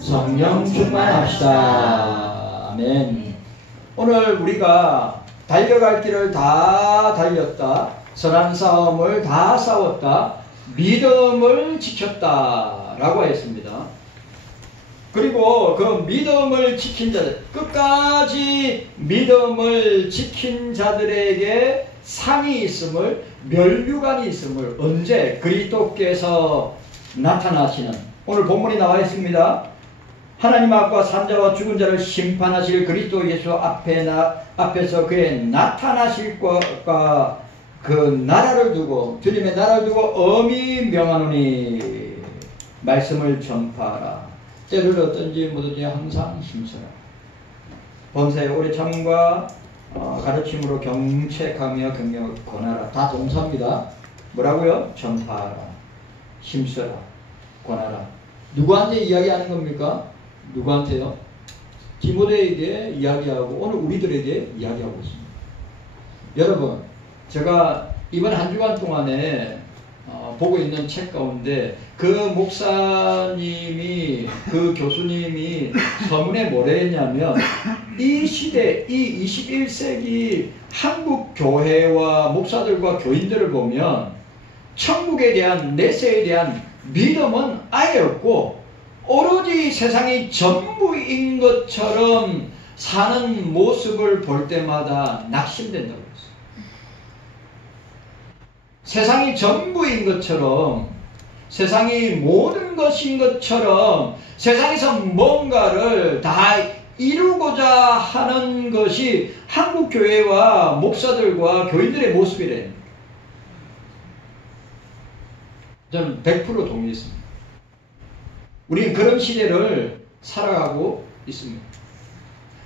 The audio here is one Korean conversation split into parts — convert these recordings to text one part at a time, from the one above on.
성령 충만합시다. 아멘. 오늘 우리가 달려갈 길을 다 달렸다. 선한 싸움을 다 싸웠다. 믿음을 지켰다. 라고 했습니다. 그리고 그 믿음을 지킨 자들, 끝까지 믿음을 지킨 자들에게 상이 있음을, 면류관이 있음을 언제? 그리스도께서 나타나시는, 오늘 본문이 나와 있습니다. 하나님 앞과 산자와 죽은 자를 심판하실 그리스도 예수 앞에서 그의 나타나실 것과 그 나라를 두고, 주님의 나라를 두고 엄히 명하노니 말씀을 전파하라. 때를 어떤지 뭐든지 항상 힘써라. 범사에 오래 참음과 가르침으로 경책하며 격려 권하라. 다 동사입니다. 뭐라고요? 전파하라, 힘써라, 권하라. 누구한테 이야기하는 겁니까? 누구한테요? 디모데에게 이야기하고 오늘 우리들에게 이야기하고 있습니다. 여러분, 제가 이번 한 주간 동안에 보고 있는 책 가운데 그 목사님이, 그 교수님이 서문에 뭐라 했냐면, 이 시대, 이 21세기 한국 교회와 목사들과 교인들을 보면 천국에 대한, 내세에 대한 믿음은 아예 없고 오로지 세상이 전부인 것처럼 사는 모습을 볼 때마다 낙심된다고 했어요. 세상이 전부인 것처럼, 세상이 모든 것인 것처럼 세상에서 뭔가를 다 이루고자 하는 것이 한국교회와 목사들과 교인들의 모습이래. 저는 100% 동의했습니다. 우리는 그런 시대를 살아가고 있습니다.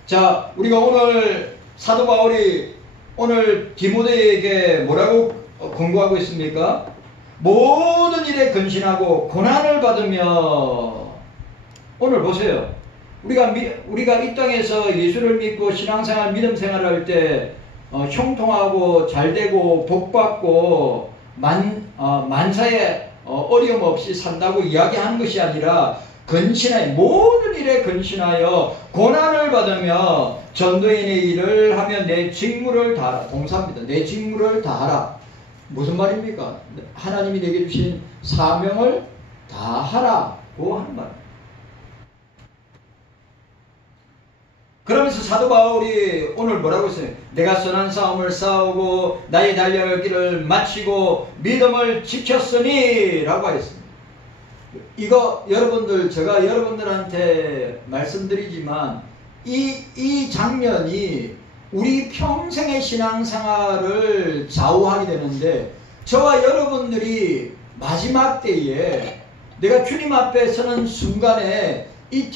자, 우리가 오늘 사도 바울이 오늘 디모데에게 뭐라고 권고하고 있습니까? 모든 일에 근신하고 고난을 받으며. 오늘 보세요. 우리가 이 땅에서 예수를 믿고 신앙생활, 믿음생활을 할 때 형통하고 잘되고 복받고 만사에 어려움 없이 산다고 이야기하는 것이 아니라, 근신하여, 모든 일에 근신하여 고난을 받으며 전도인의 일을 하며 내 직무를 다하라. 동사입니다. 내 직무를 다하라. 무슨 말입니까? 하나님이 내게 주신 사명을 다하라고 하는 말입니다. 그러면서 사도 바울이 오늘 뭐라고 했어요? 내가 선한 싸움을 싸우고 나의 달려갈 길을 마치고 믿음을 지켰으니 라고 하였습니다. 이거 여러분들, 제가 여러분들한테 말씀드리지만 이 장면이 우리 평생의 신앙생활을 좌우하게 되는데, 저와 여러분들이 마지막 때에 내가 주님 앞에 서는 순간에 이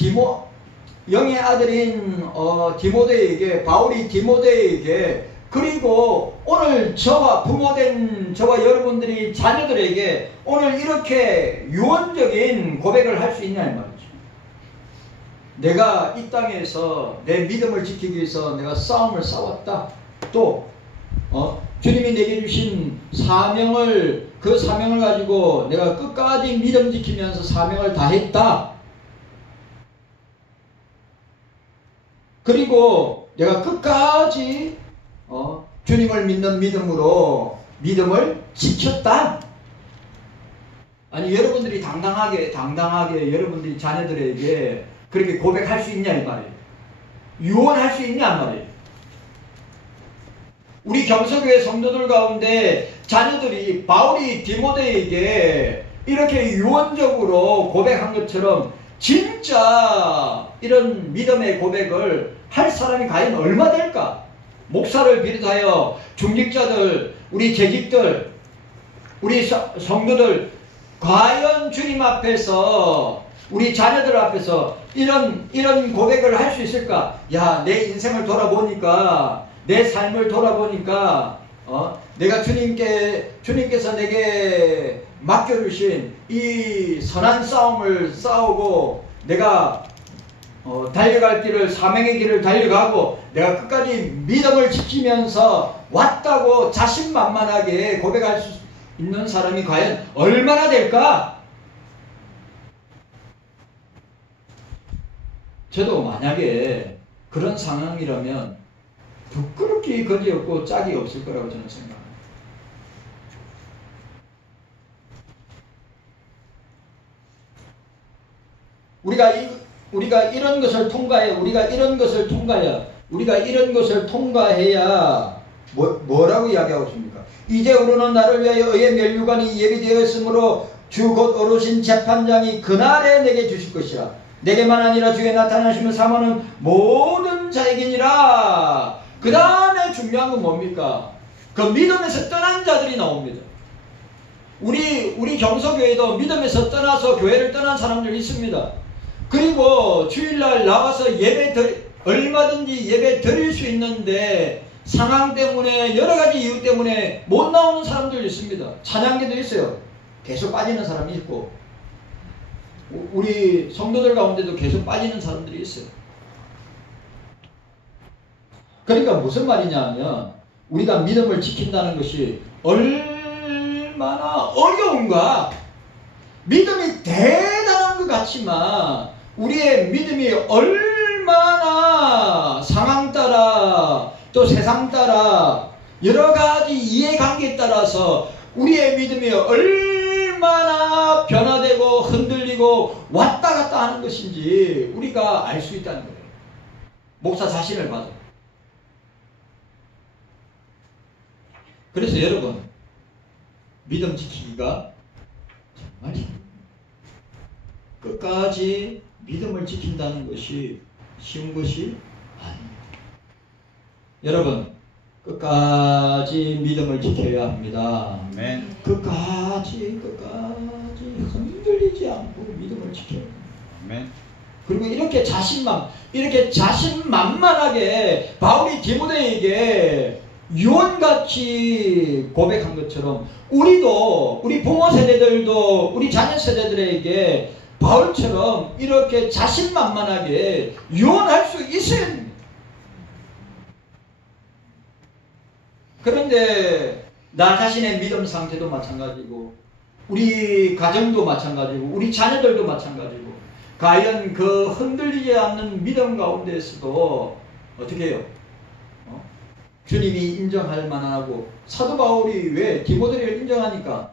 영의 아들인 디모데에게, 바울이 디모데에게, 그리고 오늘 저와 부모된 저와 여러분들이 자녀들에게 오늘 이렇게 유언적인 고백을 할 수 있냐 이 말이죠. 내가 이 땅에서 내 믿음을 지키기 위해서 내가 싸움을 싸웠다. 또 주님이 내게 주신 사명을, 그 사명을 가지고 내가 끝까지 믿음 지키면서 사명을 다했다. 그리고 내가 끝까지 주님을 믿는 믿음으로 믿음을 지켰다. 아니, 여러분들이 당당하게 여러분들이 자녀들에게 그렇게 고백할 수 있냐 이 말이에요. 유언할 수 있냐 이 말이에요. 우리 경서교회 성도들 가운데 자녀들이 바울이 디모데에게 이렇게 유언적으로 고백한 것처럼 진짜 이런 믿음의 고백을 할 사람이 과연 얼마 될까? 목사를 비롯하여 중직자들, 우리 재직들, 우리 성도들, 과연 주님 앞에서, 우리 자녀들 앞에서 이런 고백을 할 수 있을까? 야, 내 인생을 돌아보니까, 내 삶을 돌아보니까 내가 주님께서 내게 맡겨주신 이 선한 싸움을 싸우고 내가 달려갈 길을, 사명의 길을 달려가고 내가 끝까지 믿음을 지키면서 왔다고 자신만만하게 고백할 수 있는 사람이 과연 얼마나 될까? 저도 만약에 그런 상황이라면 부끄럽기 거지없고 짝이 없을 거라고 저는 생각합니다. 우리가 이런 것을 통과해야 뭐라고 이야기하고 있습니까? 이제부로는 나를 위하여 의의 면류관이 예비되었으므로 주 곧 어르신 재판장이 그날에 내게 주실 것이라. 내게만 아니라 주에 나타나시면 사모는 모든 자에게니라. 그 다음에 중요한 건 뭡니까? 그 믿음에서 떠난 자들이 나옵니다. 우리 경서교회도 믿음에서 떠나서 교회를 떠난 사람들 있습니다. 그리고 주일날 나와서 얼마든지 예배 드릴 수 있는데 상황 때문에 여러가지 이유 때문에 못 나오는 사람들 있습니다. 찬양계도 있어요. 계속 빠지는 사람이 있고 우리 성도들 가운데도 계속 빠지는 사람들이 있어요. 그러니까 무슨 말이냐면 우리가 믿음을 지킨다는 것이 얼마나 어려운가. 믿음이 대단한 것 같지만 우리의 믿음이 얼마나 상황 따라 또 세상 따라 여러 가지 이해관계에 따라서 우리의 믿음이 얼마나 변화되고 흔들리고 왔다 갔다 하는 것인지 우리가 알 수 있다는 거예요. 목사 자신을 봐도. 그래서 여러분 믿음 지키기가 정말 힘듭니다. 끝까지 믿음을 지킨다는 것이 쉬운 것이 아닙니다. 여러분 끝까지 믿음을 지켜야 합니다. 아멘. 끝까지 흔들리지 않고 믿음을 지켜야 합니다. 아멘. 그리고 이렇게 자신만만하게 바울이 디모데에게 유언같이 고백한 것처럼 우리도 우리 부모 세대들도 우리 자녀 세대들에게 바울처럼 이렇게 자신만만하게 유언할 수 있어야 합니다. 그런데 나 자신의 믿음 상태도 마찬가지고 우리 가정도 마찬가지고 우리 자녀들도 마찬가지고 과연 그 흔들리지 않는 믿음 가운데에서도 어떻게 해요? 주님이 인정할 만하고 사도 바울이 왜 디모데를 인정하니까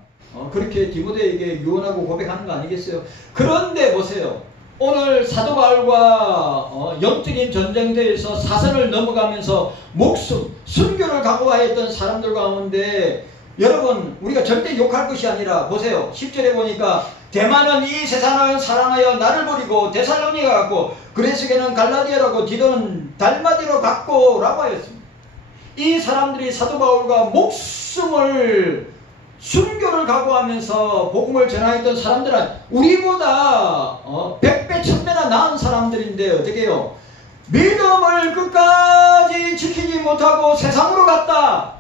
그렇게 디모데에게 유언하고 고백하는 거 아니겠어요? 그런데 보세요. 오늘 사도 바울과 영적인 전쟁터에서 사선을 넘어가면서 목숨, 순교를 각오하였던 사람들 가운데 여러분 우리가 절대 욕할 것이 아니라 보세요. 10절에 보니까 대만은 이 세상을 사랑하여 나를 버리고 데살로니가 갔고 그레스게는 갈라디아라고 디도는 달마디로 갔고 라고 하였습니다. 이 사람들이 사도 바울과 목숨을 순교를 각오하면서 복음을 전하였던 사람들은 우리보다 100배 1000배나 나은 사람들인데 어떻게 해요? 믿음을 끝까지 지키지 못하고 세상으로 갔다.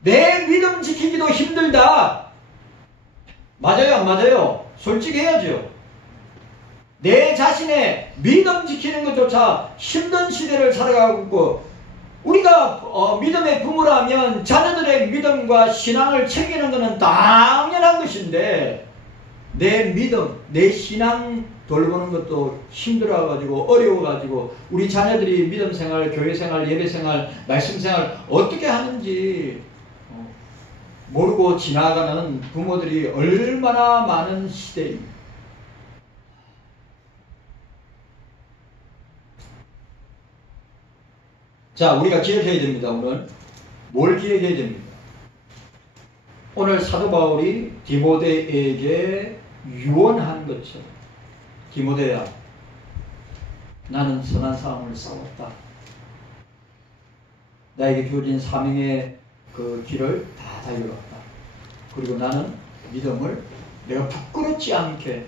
내 믿음 지키기도 힘들다. 맞아요 안 맞아요? 솔직해야죠. 내 자신의 믿음 지키는 것조차 힘든 시대를 살아가고 있고 우리가 믿음의 부모라면 자녀들의 믿음과 신앙을 챙기는 것은 당연한 것인데 내 믿음, 내 신앙 돌보는 것도 힘들어가지고 어려워가지고 우리 자녀들이 믿음 생활, 교회 생활, 예배 생활, 말씀 생활 어떻게 하는지 모르고 지나가는 부모들이 얼마나 많은 시대입니다. 자, 우리가 기억해야 됩니다. 오늘 뭘 기억해야 됩니까? 오늘 사도 바울이 디모데에게 유언한 것처럼 디모데야 나는 선한 싸움을 싸웠다. 나에게 주어진 사명의 그 길을 다 달려갔다. 그리고 나는 믿음을 내가 부끄럽지 않게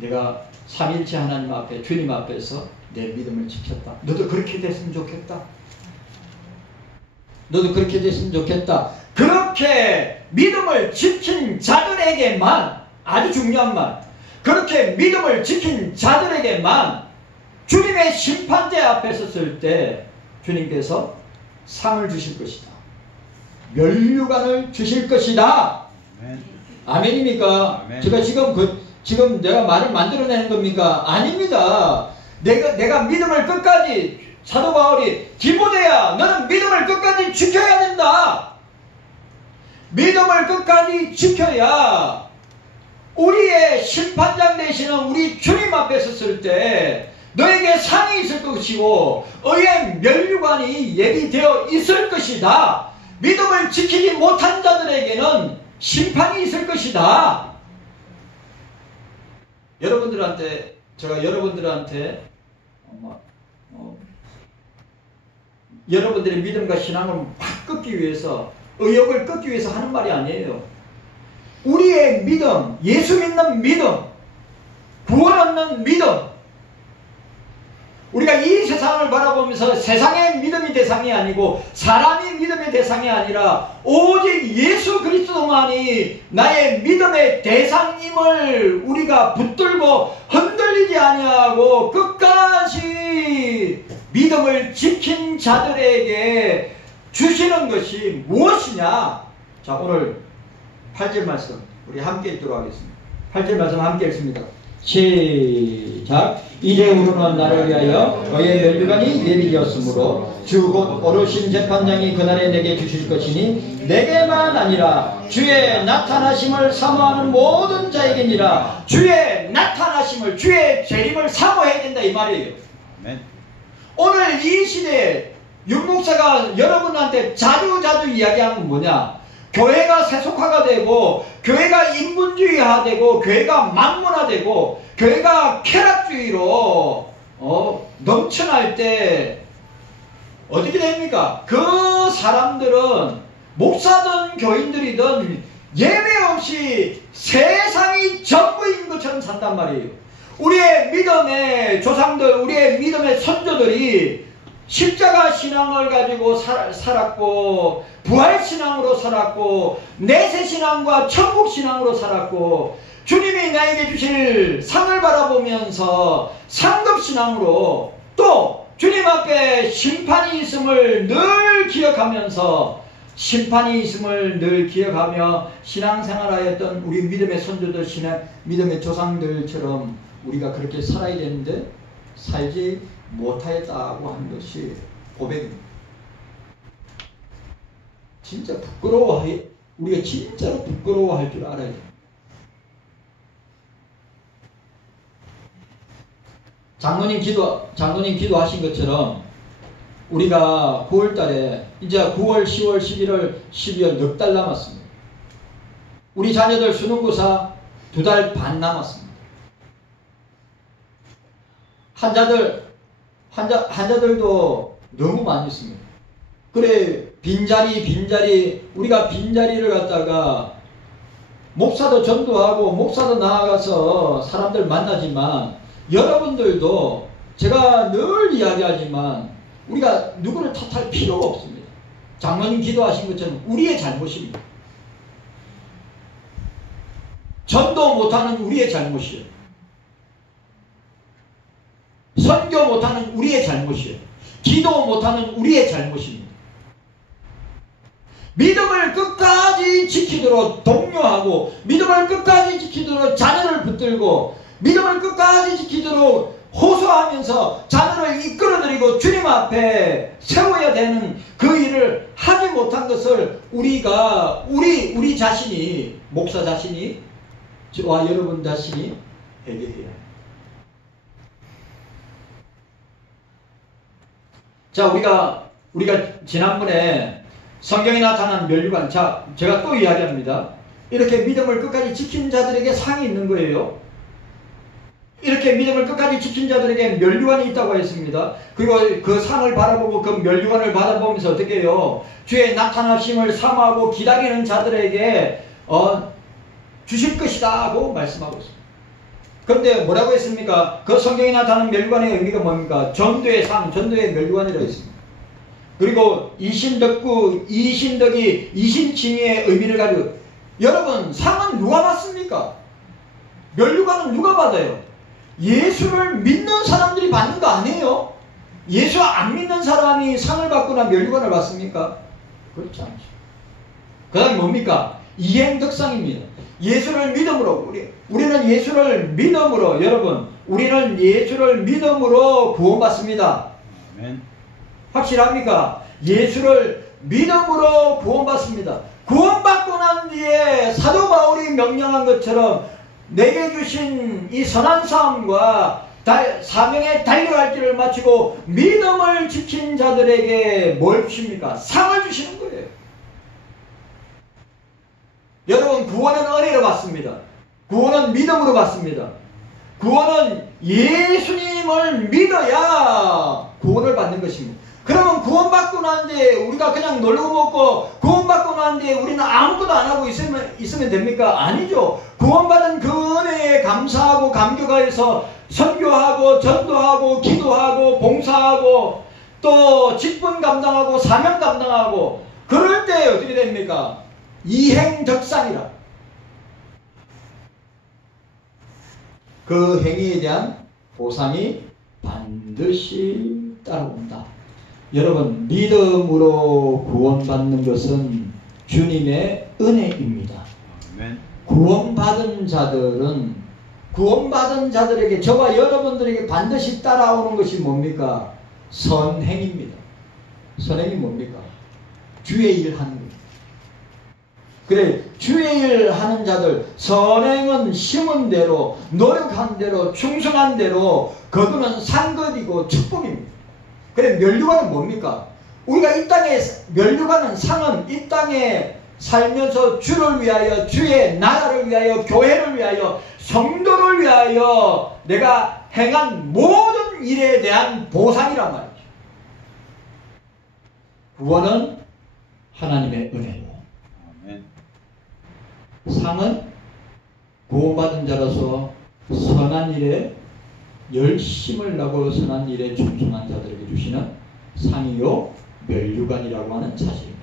내가 삼일체 하나님 앞에 주님 앞에서 내 믿음을 지켰다. 너도 그렇게 됐으면 좋겠다. 너도 그렇게 됐으면 좋겠다. 그렇게 믿음을 지킨 자들에게만 아주 중요한 말. 그렇게 믿음을 지킨 자들에게만 주님의 심판대 앞에 섰을 때 주님께서 상을 주실 것이다. 면류관을 주실 것이다. 아멘. 아멘입니까? 아멘. 제가 지금 지금 내가 말을 만들어내는 겁니까? 아닙니다. 내가 믿음을 끝까지, 사도 바울이 디모데야 너는 믿음을 끝까지 지켜야 된다. 믿음을 끝까지 지켜야 우리의 심판장 되시는 우리 주님 앞에 섰을 때 너에게 상이 있을 것이고 의의 면류관이 예비되어 있을 것이다. 믿음을 지키지 못한 자들에게는 심판이 있을 것이다. 여러분들한테, 제가 여러분들한테 여러분들의 믿음과 신앙을 확 끊기 위해서, 의욕을 끊기 위해서 하는 말이 아니에요. 우리의 믿음, 예수 믿는 믿음, 구원 얻는 믿음, 우리가 이 세상을 바라보면서 세상의 믿음이 대상이 아니고 사람이 믿음의 대상이 아니라 오직 예수 그리스도만이 나의 믿음의 대상임을 우리가 붙들고 흔들리지 아니하고 끝까지 믿음을 지킨 자들에게 주시는 것이 무엇이냐? 자, 오늘 8절 말씀 우리 함께 읽도록 하겠습니다. 8절 말씀 함께 읽습니다. 시작. 이제 우리는 나를 위하여 너의 면류관이 예비되었으므로 주 곧 어르신 재판장이 그날에 내게 주실 것이니 내게만 아니라 주의 나타나심을 사모하는 모든 자에게니라. 주의 나타나심을, 주의 재림을 사모해야 된다 이 말이에요. 아멘. 오늘 이 시대에 윤목사가 여러분한테 자주 이야기하는 건 뭐냐? 교회가 세속화가 되고 교회가 인본주의화되고 교회가 만문화되고 교회가 쾌락주의로 넘쳐날 때 어떻게 됩니까? 그 사람들은 목사든 교인들이든 예외 없이 세상이 전부인 것처럼 산단 말이에요. 우리의 믿음의 조상들, 우리의 믿음의 선조들이 십자가 신앙을 가지고 살았고 부활신앙으로 살았고 내세신앙과 천국신앙으로 살았고 주님이 나에게 주실 상을 바라보면서 상급신앙으로 또 주님 앞에 심판이 있음을 늘 기억하면서 신앙생활하였던 우리 믿음의 선조들, 믿음의 조상들처럼 우리가 그렇게 살아야 되는데 살지 못하였다고 하는 것이 고백입니다. 진짜 우리가 진짜로 부끄러워할 줄 알아야 돼요. 장로님 기도하신 것처럼 우리가 9월달에 이제 9월, 10월, 11월, 12월 넉 달 남았습니다. 우리 자녀들 수능고사 2달 반 남았습니다. 환자들도 너무 많이 있습니다. 그래 빈자리 우리가 빈자리를 갖다가 목사도 전도하고 목사도 나아가서 사람들 만나지만 여러분들도 제가 늘 이야기하지만 우리가 누구를 탓할 필요가 없습니다. 장로님 기도하신 것처럼 우리의 잘못입니다. 전도 못하는 우리의 잘못이에요. 선교 못하는 우리의 잘못이에요. 기도 못하는 우리의 잘못입니다. 믿음을 끝까지 지키도록 독려하고 믿음을 끝까지 지키도록 자녀를 붙들고 믿음을 끝까지 지키도록 호소하면서 자녀를 이끌어드리고 주님 앞에 세워야 되는 그 일을 하지 못한 것을 우리 자신이, 목사 자신이 저와 여러분 자신이 회개해야 해요. 자, 우리가 지난번에 성경에 나타난 면류관, 자, 제가 또 이야기합니다. 이렇게 믿음을 끝까지 지킨 자들에게 상이 있는 거예요. 이렇게 믿음을 끝까지 지킨 자들에게 면류관이 있다고 했습니다. 그리고 그 상을 바라보고 그 면류관을 받아보면서 어떻게 해요? 주의 나타나심을 사모하고 기다리는 자들에게 주실 것이다 하고 말씀하고 있습니다. 그런데 뭐라고 했습니까? 그 성경에 나타나는 면류관의 의미가 뭡니까? 전도의 상, 전도의 면류관이라고 했습니다. 그리고 이신덕구, 이신덕이 이신칭의의 의미를 가지고, 여러분 상은 누가 받습니까? 면류관은 누가 받아요? 예수를 믿는 사람들이 받는 거 아니에요? 예수 안 믿는 사람이 상을 받거나 면류관을 받습니까? 그렇지 않죠. 그 다음에 뭡니까? 이행덕상입니다. 예수를 믿음으로 우리는 예수를 믿음으로 여러분 우리는 예수를 믿음으로 구원받습니다. 아멘. 확실합니까? 예수를 믿음으로 구원받습니다. 구원받고 난 뒤에 사도 바울이 명령한 것처럼 내게 주신 이 선한 삶과 사명의 달려갈 길을 마치고 믿음을 지킨 자들에게 뭘 주십니까? 상을 주시는 거예요. 여러분 구원은 은혜로 받습니다. 구원은 믿음으로 받습니다. 구원은 예수님을 믿어야 구원을 받는 것입니다. 그러면 구원받고 난 뒤에 우리가 그냥 놀고 먹고 구원받고 난 뒤에 우리는 아무것도 안 하고 있으면 됩니까? 아니죠. 구원받은 그 은혜에 감사하고 감격하여서 선교하고 전도하고 기도하고 봉사하고 또 직분 감당하고 사명 감당하고 그럴 때 어떻게 됩니까? 이행덕상이라. 그 행위에 대한 보상이 반드시 따라온다. 여러분 믿음으로 구원받는 것은 주님의 은혜입니다. 아멘. 구원받은 자들에게 저와 여러분들에게 반드시 따라오는 것이 뭡니까? 선행입니다. 선행이 뭡니까? 주의 일 하는 겁니다. 그래 주의 일 하는 자들 선행은 심은 대로 노력한 대로 충성한 대로 거두는 상급이고 축복입니다. 그래 면류관은 뭡니까? 우리가 이 땅에 면류관은 상은 이 땅에 살면서 주를 위하여 주의 나라를 위하여 교회를 위하여 성도를 위하여 내가 행한 모든 일에 대한 보상이란 말이죠. 구원은 하나님의 은혜고 상은 구원받은 자로서 선한 일에 열심을 나고 선한 일에 충성한 자들에게 주시는 상이요 면류관이라고 하는 사실입니다.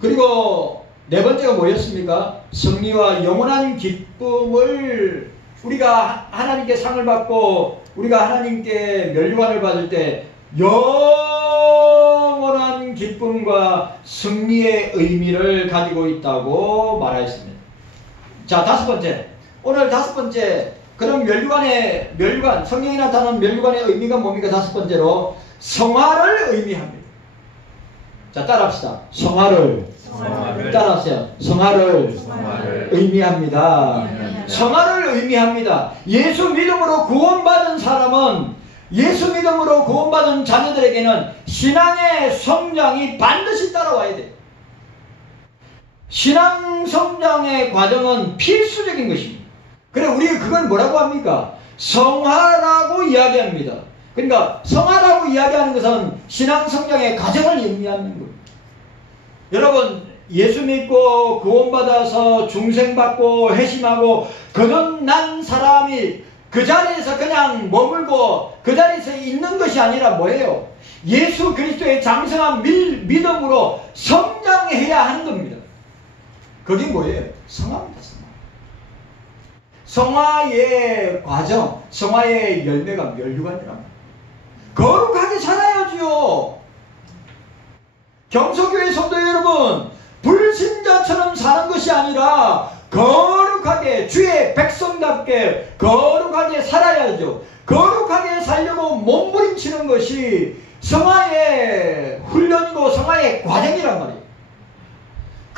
그리고 네 번째가 뭐였습니까? 승리와 영원한 기쁨을 우리가 하나님께 상을 받고 우리가 하나님께 면류관을 받을 때 영원한 기쁨과 승리의 의미를 가지고 있다고 말하였습니다. 자, 다섯 번째. 오늘 다섯 번째. 그럼 면류관, 성경에 나타나는 면류관의 의미가 뭡니까? 다섯 번째로 성화를 의미합니다. 자, 따라합시다. 성화를. 따라하세요. 성화를 의미합니다. 성화를 의미합니다. 예수 믿음으로 구원받은 사람은 예수 믿음으로 구원받은 자녀들에게는 신앙의 성장이 반드시 따라와야 돼요. 신앙 성장의 과정은 필수적인 것입니다. 그래 우리가 그걸 뭐라고 합니까? 성화라고 이야기합니다. 그러니까 성화라고 이야기하는 것은 신앙 성장의 과정을 의미하는 겁니다. 여러분 예수 믿고 구원받아서 중생받고 회심하고 거듭난 사람이 그 자리에서 그냥 머물고 그 자리에서 있는 것이 아니라 뭐예요? 예수 그리스도의 장성한 믿음으로 성장해야 하는 겁니다. 그게 뭐예요? 성화입니다. 성화의 과정, 성화의 열매가 면류관이랍니다. 거룩하게 살아야지요. 경서교회 성도 여러분, 불신자처럼 사는 것이 아니라 거룩하게 주의 백성답게 거룩하게 살아야죠. 거룩하게 살려고 몸부림치는 것이 성화의 훈련이고 성화의 과정이란 말이에요.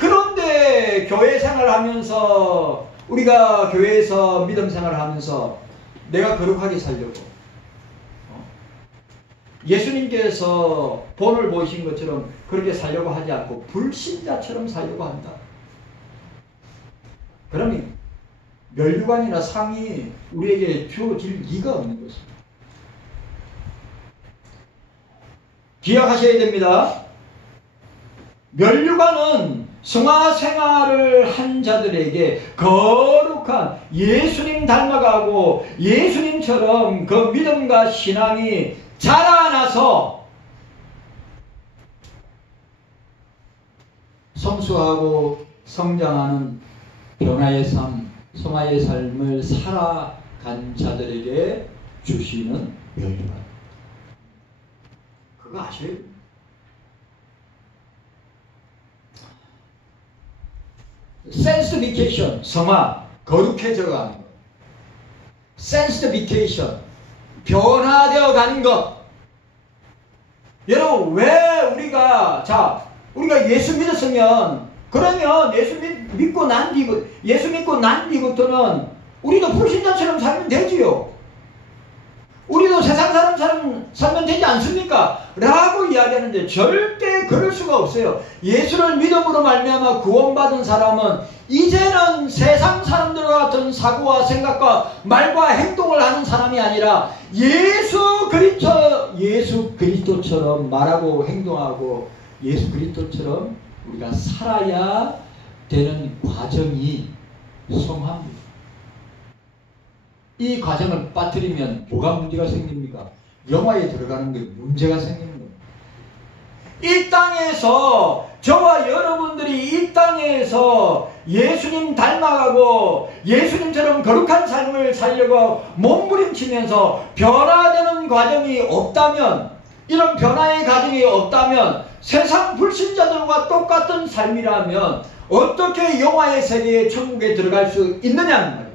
그런데 교회 생활하면서 우리가 교회에서 믿음 생활을 하면서 내가 거룩하게 살려고 예수님께서 본을 보이신 것처럼 그렇게 살려고 하지 않고 불신자처럼 살려고 한다. 그러면 면류관이나 상이 우리에게 주어질 리가 없는 것입니다. 기억하셔야 됩니다. 면류관은 성화 생활을 한 자들에게 거룩한 예수님 닮아가고 예수님처럼 그 믿음과 신앙이 자라나서 성수하고 성장하는 변화의 삶, 성화의 삶을 살아간 자들에게 주시는 면류관. 그거 아셔야 됩니다. sanctification, 성화, 거룩해져 가는 것. sanctification, 변화되어 가는 것. 여러분, 왜 우리가 예수 믿었으면, 그러면 예수 믿고 난 뒤부터는 우리도 불신자처럼 살면 되지요. 우리도 세상 사람처럼 살면 되지 않습니까? 라고 이야기하는데 절대 그럴 수가 없어요. 예수를 믿음으로 말미암아 구원받은 사람은 이제는 세상 사람들과 같은 사고와 생각과 말과 행동을 하는 사람이 아니라 예수 그리스도처럼 말하고 행동하고 예수 그리스도처럼 우리가 살아야 되는 과정이 성화입니다. 이 과정을 빠뜨리면 뭐가 문제가 생깁니까? 영화에 들어가는 게 문제가 생기는 겁니다. 이 땅에서 저와 여러분들이 이 땅에서 예수님 닮아가고 예수님처럼 거룩한 삶을 살려고 몸부림치면서 변화되는 과정이 없다면, 이런 변화의 과정이 없다면 세상 불신자들과 똑같은 삶이라면 어떻게 영화의 세계에 천국에 들어갈 수 있느냐는 말이죠.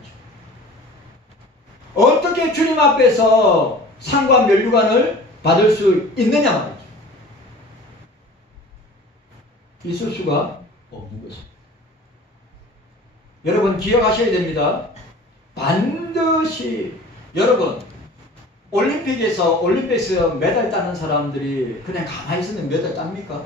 어떻게 주님 앞에서 상과 면류관을 받을 수 있느냐 말이죠. 있을 수가 없는 것입니다. 여러분 기억하셔야 됩니다. 반드시 여러분 올림픽에서 메달 따는 사람들이 그냥 가만히 있으면 메달 땁니까?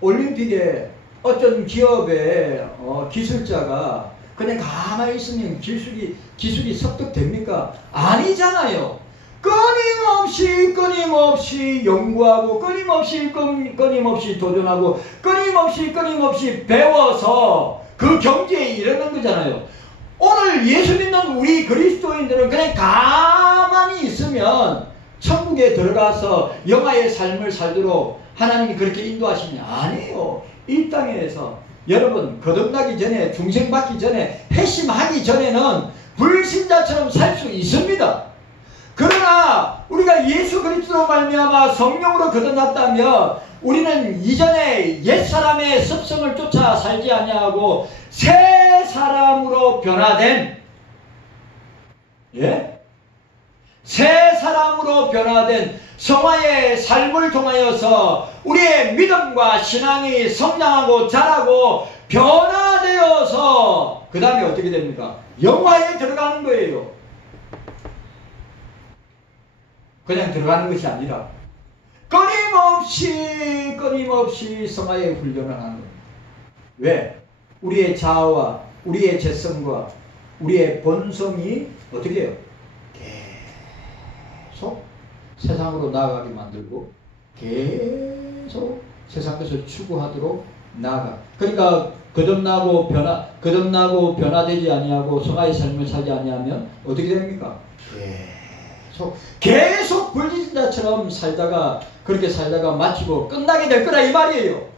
올림픽에 어떤 기업의 기술자가 그냥 가만히 있으면 기술이 습득됩니까? 아니잖아요. 끊임없이 연구하고 끊임없이 도전하고 끊임없이 배워서 그 경지에 이르는 거잖아요. 오늘 예수 믿는 우리 그리스도인들은 그냥 가만히 있으면 천국에 들어가서 영화의 삶을 살도록 하나님이 그렇게 인도하시냐? 아니에요. 이 땅에서 여러분 거듭나기 전에, 중생받기 전에, 회심하기 전에는 불신자처럼 살 수 있습니다. 그러나 우리가 예수 그리스도로 말미암아 성령으로 거듭났다면 우리는 이전에 옛사람의 습성을 쫓아 살지 아니하고 새 사람으로 변화된, 새 사람으로 변화된 성화의 삶을 통하여서 우리의 믿음과 신앙이 성장하고 자라고 변화되어서 그 다음에 어떻게 됩니까? 영화에 들어가는 거예요. 그냥 들어가는 것이 아니라 끊임없이 성화의 훈련을 하는 겁니다. 왜? 우리의 자아와 우리의 재성과 우리의 본성이 어떻게 해요? 계속 세상으로 나아가게 만들고 계속 세상 것을 추구하도록 나아가. 그러니까 거듭나고 변화되지 아니하고 성화의 삶을 살지 아니하면 어떻게 됩니까? 계속 불신자처럼 그렇게 살다가 마치고 끝나게 될 거라 이 말이에요.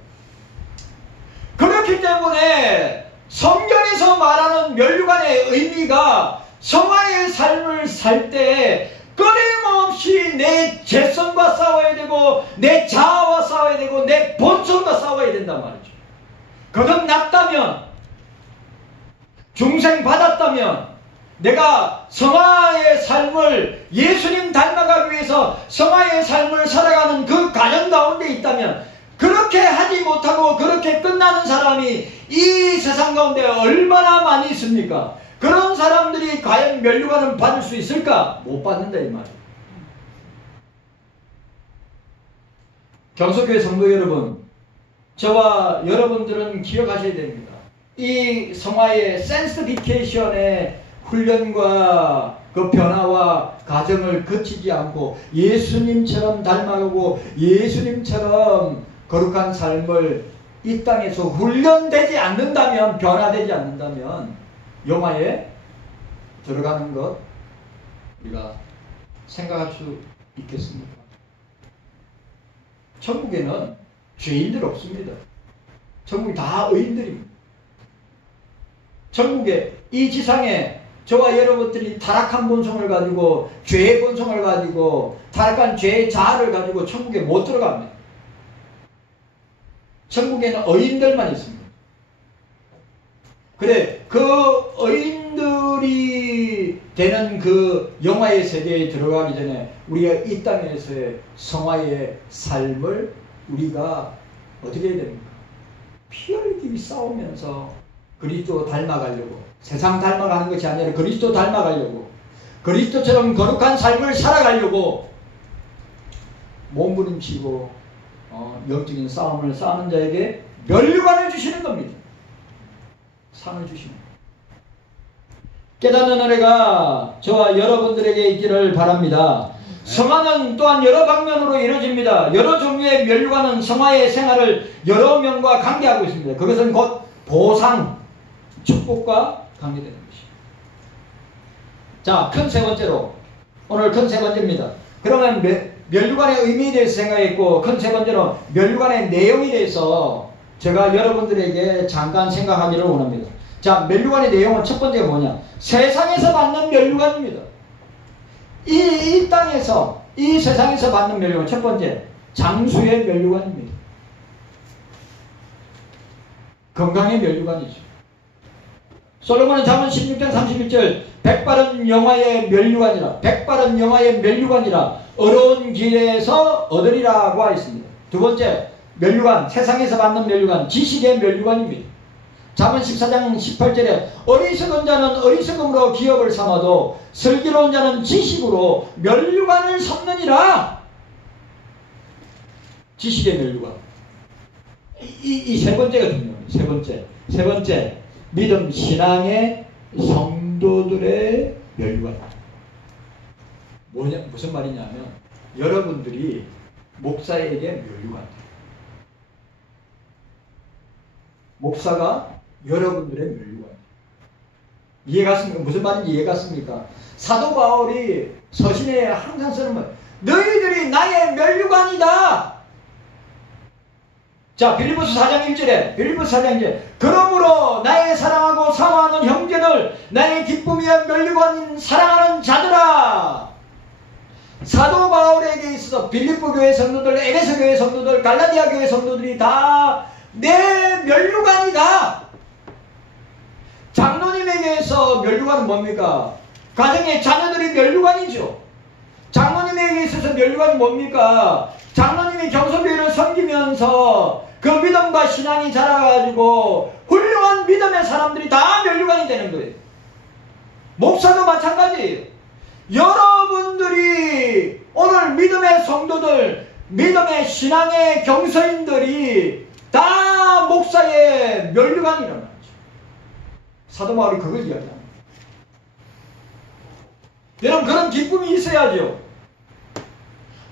그렇기 때문에 성경에서 말하는 면류관의 의미가 성화의 삶을 살 때 끊임없이 내 재성과 싸워야 되고 내 자아와 싸워야 되고 내 본성과 싸워야 된단 말이죠. 거듭났다면, 중생 받았다면, 내가 성화의 삶을 예수님 닮아가기 위해서 성화의 삶을 살아가는 그 과정 가운데 있다면, 그렇게 하지 못하고 그렇게 끝나는 사람이 이 세상 가운데 얼마나 많이 있습니까? 그런 사람들이 과연 면류관을 받을 수 있을까? 못 받는다 이 말이에요. 경속교회 성도 여러분, 저와 여러분들은 기억하셔야 됩니다. 이 성화의 sanctification의 훈련과 그 변화와 과정을 거치지 않고 예수님처럼 닮아가고 예수님처럼 거룩한 삶을 이 땅에서 훈련되지 않는다면, 변화되지 않는다면 영화에 들어가는 것 우리가 생각할 수 있겠습니까? 천국에는 죄인들 없습니다. 천국이 다 의인들입니다. 천국에 이 지상에 저와 여러분들이 타락한 본성을 가지고 죄의 본성을 가지고 타락한 죄의 자아를 가지고 천국에 못 들어갑니다. 천국에는 의인들만 있습니다. 그래, 그 의인들이 되는 그 영화의 세계에 들어가기 전에 우리가 이 땅에서의 성화의 삶을 우리가 어떻게 해야 됩니까? 피 흘리기 싸우면서 그리스도 닮아가려고, 세상 닮아가는 것이 아니라 그리스도 닮아가려고, 그리스도처럼 거룩한 삶을 살아가려고 몸부림치고 영적인 싸움을 싸우는 자에게 면류관을 주시는 겁니다. 상을 주시는 겁니다. 깨닫는 은혜가 저와 여러분들에게 있기를 바랍니다. 성화는 또한 여러 방면으로 이루어집니다. 여러 종류의 면류관은 성화의 생활을 여러 명과 관계하고 있습니다. 그것은 곧 보상, 축복과 관계되는 것입니다. 자, 큰 세 번째로, 오늘 큰 세 번째입니다. 그러면 면류관의 의미에 대해서 생각했고, 큰 세 번째로 면류관의 내용에 대해서 제가 여러분들에게 잠깐 생각하기를 원합니다. 자, 면류관의 내용은 첫 번째가 뭐냐? 세상에서 받는 면류관입니다. 이 땅에서, 이 세상에서 받는 면류관, 첫 번째, 장수의 면류관입니다. 건강의 면류관이죠. 솔로몬은 잠언 16장 31절 백바른 영화의 면류관이라, 백바른 영화의 면류관이라 어려운 길에서 얻으리라고 하였습니다. 두 번째, 면류관, 세상에서 받는 면류관, 지식의 면류관입니다. 잠언 14장 18절에 어리석은 자는 어리석음으로 기업을 삼아도 슬기로운 자는 지식으로 면류관을 삼느니라. 지식의 면류관. 이 세 번째가 중요합니다. 세 번째, 믿음 신앙의 성도들의 면류관. 무슨 말이냐면 여러분들이 목사에게 면류관. 목사가 여러분들의 면류관. 이해갔습니까? 무슨 말인지 이해갔습니까? 사도 바울이 서신에 항상 쓰는 말, 너희들이 나의 면류관이다. 자, 빌립보서 4장 1절에, 빌립보서 4장 1절, 그러므로 나의 사랑하고 사모하는 형제들, 나의 기쁨이여 면류관인 사랑하는 자들아. 사도 바울에게 있어서 빌립보 교회 성도들, 에베소 교회 성도들, 갈라디아 교회 성도들이 다 내 면류관이다. 장로님에게서 면류관은 뭡니까? 가정의 자녀들이 면류관이죠. 장로님에게 있어서 면류관이 뭡니까? 장로님이 경성교회를 섬기면서 그 믿음과 신앙이 자라가지고 훌륭한 믿음의 사람들이 다 면류관이 되는 거예요. 목사도 마찬가지예요. 여러분들이 오늘 믿음의 성도들, 믿음의 신앙의 경서인들이 다 목사의 면류관이라는 거죠. 사도 바울이 그걸 이야기합니다. 여러분, 그런 기쁨이 있어야죠.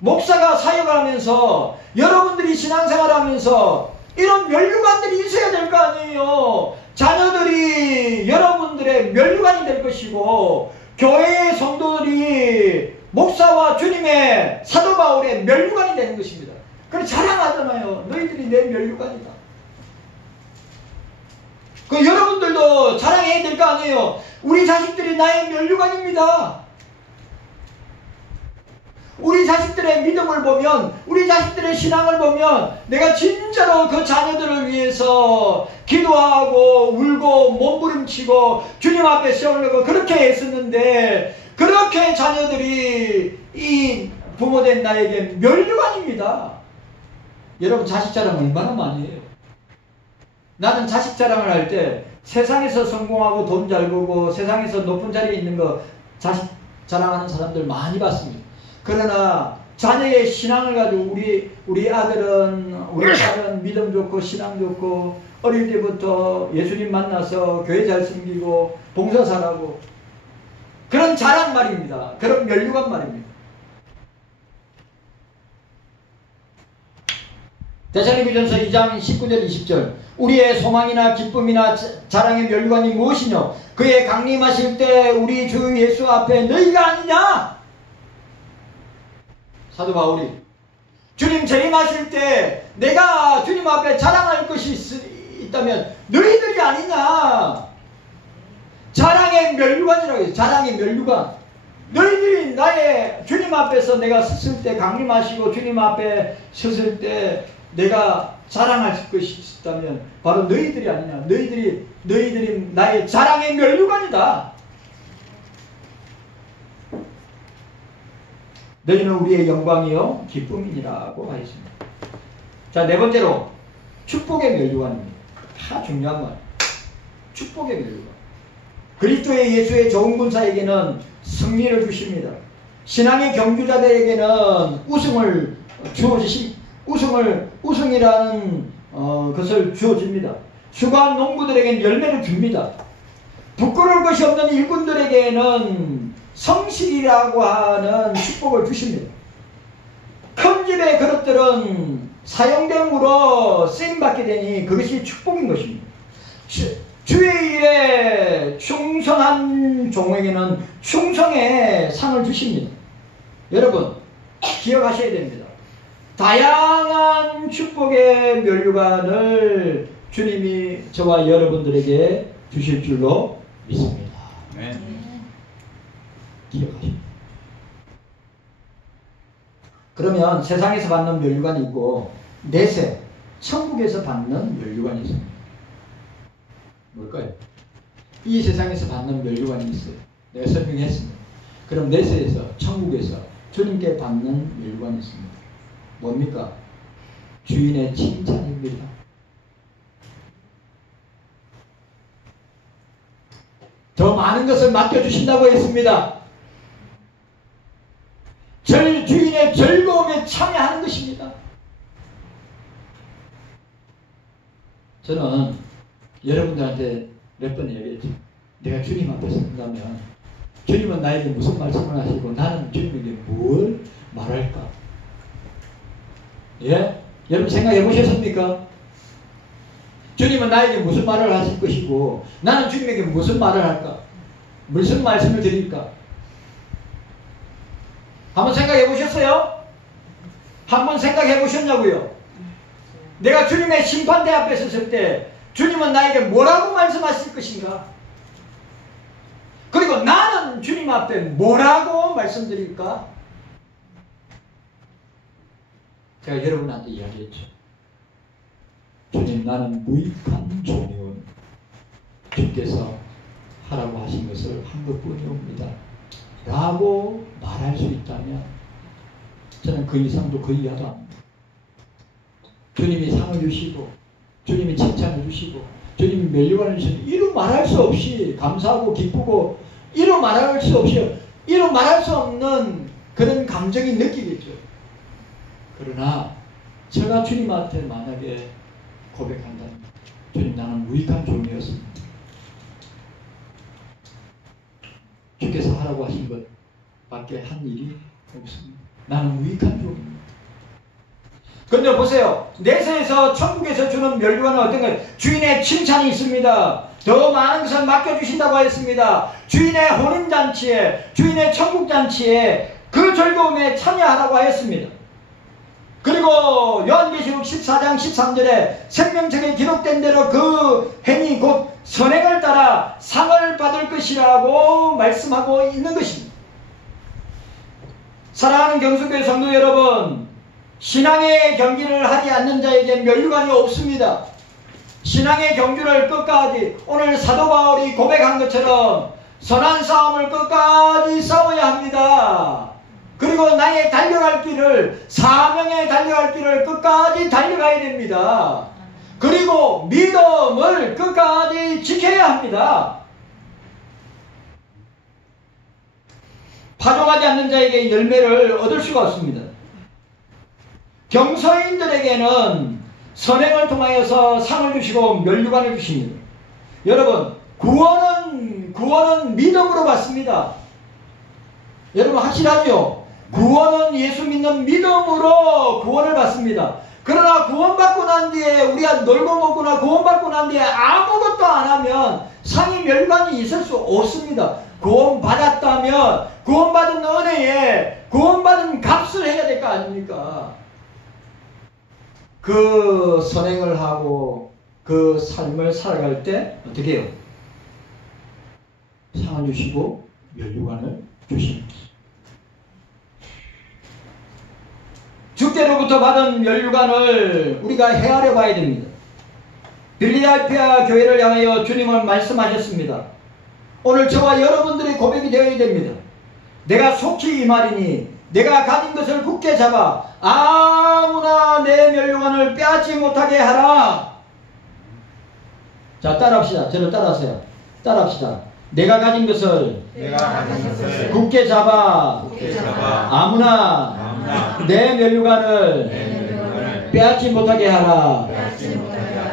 목사가 사역을 하면서, 여러분들이 신앙생활을 하면서 이런 면류관들이 있어야 될 거 아니에요. 자녀들이 여러분들의 면류관이 될 것이고, 교회의 성도들이 목사와 주님의, 사도 바울의 면류관이 되는 것입니다. 그래 자랑하잖아요. 너희들이 내 면류관이다. 그 여러분들도 자랑해야 될 거 아니에요. 우리 자식들이 나의 면류관입니다. 우리 자식들의 믿음을 보면, 우리 자식들의 신앙을 보면 내가 진짜로 그 자녀들을 위해서 기도하고 울고 몸부림치고 주님 앞에 세우려고 그렇게 애썼는데, 그렇게 자녀들이 이 부모된 나에게 면류관입니다. 여러분, 자식 자랑 얼마나 많이 해요. 나는 자식 자랑을 할 때 세상에서 성공하고 돈 잘 벌고 세상에서 높은 자리에 있는 거 자식 자랑하는 사람들 많이 봤습니다. 그러나 자녀의 신앙을 가지고 우리 딸은 믿음 좋고 신앙 좋고 어릴 때부터 예수님 만나서 교회 잘 섬기고 봉사 잘하고, 그런 자랑 말입니다. 그런 면류관 말입니다. 데살로니가전서 2장 19절 20절 우리의 소망이나 기쁨이나 자랑의 면류관이 무엇이뇨? 그의 강림하실 때 우리 주 예수 앞에 너희가 아니냐? 사도 바울이 주님 재림하실 때 내가 주님 앞에 자랑할 것이 있다면 너희들이 아니냐? 자랑의 면류관이라고 해요. 자랑의 면류관. 너희들이 나의 주님 앞에서 내가 섰을 때, 강림하시고 주님 앞에 섰을 때 내가 자랑할 것이 있다면 바로 너희들이 아니냐. 너희들이 나의 자랑의 면류관이다. 너희는 우리의 영광이요 기쁨이니라고 하였습니다. 자, 네 번째로 축복의 면류관입니다. 중요한 말. 축복의 면류관. 그리스도의 예수의 좋은 군사에게는 승리를 주십니다. 신앙의 경주자들에게는 우승이라는 것을 주어집니다. 수고한 농부들에게는 열매를 줍니다. 부끄러울 것이 없는 일꾼들에게는 성실이라고 하는 축복을 주십니다. 큰 집의 그릇들은 사용됨으로 쓰임받게 되니 그것이 축복인 것입니다. 주의 일에 충성한 종에게는 충성의 상을 주십니다. 여러분 기억하셔야 됩니다. 다양한 축복의 면류관을 주님이 저와 여러분들에게 주실 줄로 믿습니다. 네. 기억하십니다. 그러면 세상에서 받는 면류관이 있고 내세 천국에서 받는 면류관이 있습니다. 뭘까요? 이 세상에서 받는 면류관이 있어요. 내가 설명했습니다. 그럼 내세에서 천국에서 주님께 받는 면류관이 있습니다. 뭡니까? 주인의 칭찬입니다. 더 많은 것을 맡겨주신다고 했습니다. 주인의 즐거움에 참여하는 것입니다. 저는 여러분들한테 몇 번 얘기했죠. 내가 주님 앞에 선다면 주님은 나에게 무슨 말씀을 하시고 나는 주님에게 뭘 말할까? 예? 여러분 생각해 보셨습니까? 주님은 나에게 무슨 말을 하실 것이고 나는 주님에게 무슨 말을 할까? 무슨 말씀을 드릴까? 한번 생각해 보셨어요? 한번 생각해 보셨냐고요? 내가 주님의 심판대 앞에 섰을 때 주님은 나에게 뭐라고 말씀하실 것인가? 그리고 나는 주님 앞에 뭐라고 말씀드릴까? 제가 여러분한테 이야기했죠. 주님, 나는 무익한 종이오니 주께서 하라고 하신 것을 한 것뿐이옵니다 라고 말할 수 있다면 저는 그 이상도 그 이하도 합니다. 주님이 상을 주시고 주님이 칭찬을 주시고 주님이 면류관을 주시고 이루 말할 수 없이 감사하고 기쁘고 이루 말할 수 없는 그런 감정이 느끼겠죠. 그러나 제가 주님한테 만약에 고백한다면 주님, 나는 무익한 종이었습니다. 주께서 하라고 하신 것 밖에 한 일이 없습니다. 나는 무익한 종입니다. 그런데 보세요. 내세에서 천국에서 주는 면류관은 어떤 거예요? 주인의 칭찬이 있습니다. 더 많은 것을 맡겨주신다고 했습니다. 주인의 혼인잔치에, 주인의 천국잔치에 그 즐거움에 참여하라고 하였습니다. 그리고 요한계시록 14장 13절에 생명책에 기록된 대로 그 행위 곧 선행을 따라 상을 받을 것이라고 말씀하고 있는 것입니다. 사랑하는 경숙교회 성도 여러분, 신앙의 경기를 하지 않는 자에게 면류관이 없습니다. 신앙의 경주를 끝까지 오늘 사도 바울이 고백한 것처럼 선한 싸움을 끝까지 싸워야 합니다. 그리고 나의 달려갈 길을, 사명에 달려갈 길을 끝까지 달려가야 됩니다. 그리고 믿음을 끝까지 지켜야 합니다. 파종하지 않는 자에게 열매를 얻을 수가 없습니다. 경서인들에게는 선행을 통하여서 상을 주시고 면류관을 주십니다. 여러분, 구원은 믿음으로 받습니다. 여러분 확실하죠? 구원은 예수 믿는 믿음으로 구원을 받습니다. 그러나 구원받고 난 뒤에 우리가 놀고 먹거나 구원받고 난 뒤에 아무것도 안 하면 상이 면류관이 있을 수 없습니다. 구원받았다면 구원받은 은혜에 구원받은 값을 해야 될 거 아닙니까? 그 선행을 하고 그 삶을 살아갈 때 어떻게 해요? 상을 주시고 면류관을 주십니다. 주께로부터 받은 면류관을 우리가 헤아려 봐야 됩니다. 필라델피아 교회를 향하여 주님은 말씀하셨습니다. 오늘 저와 여러분들의 고백이 되어야 됩니다. 내가 속히 이 말이니 내가 가진 것을 굳게 잡아 아무나 내 면류관을 빼앗지 못하게 하라. 자, 따라합시다. 저를 따라하세요. 따라합시다. 내가 가진 것을 굳게 잡아 아무나 내 면류관을 빼앗지 못하게 하라.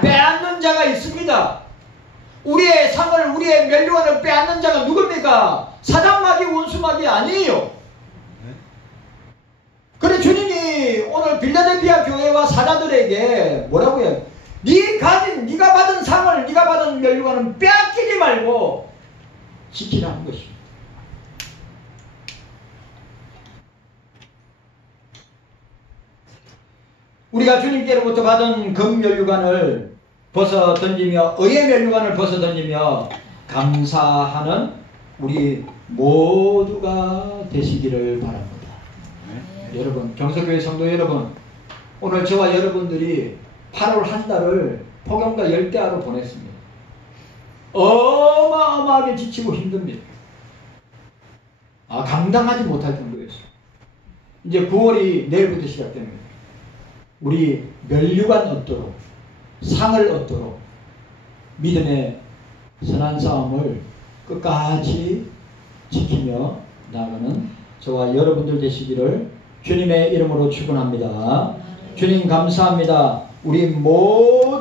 빼앗는 자가 있습니다. 우리의 상을, 우리의 면류관을 빼앗는 자가 누굽니까? 사장마귀, 원수마귀 아니에요. 그래 주님이 오늘 필라델피아 교회와 사자들에게 뭐라고 해요? 네가 받은 상을, 네가 받은 면류관은 빼앗기지 말고 지키라는 것입니다. 우리가 주님께로부터 받은 금 면류관을 벗어 던지며 의의 면류관을 벗어 던지며 감사하는 우리 모두가 되시기를 바랍니다. 여러분, 경서교회 성도 여러분, 오늘 저와 여러분들이 8월 한 달을 폭염과 열대야로 보냈습니다. 어마어마하게 지치고 힘듭니다. 감당하지 못할 정도였어요. 이제 9월이 내일부터 시작됩니다. 우리 면류관 얻도록, 상을 얻도록 믿음의 선한 싸움을 끝까지 지키며 나가는 저와 여러분들 되시기를 주님의 이름으로 축원합니다. 주님 감사합니다. 우리 모두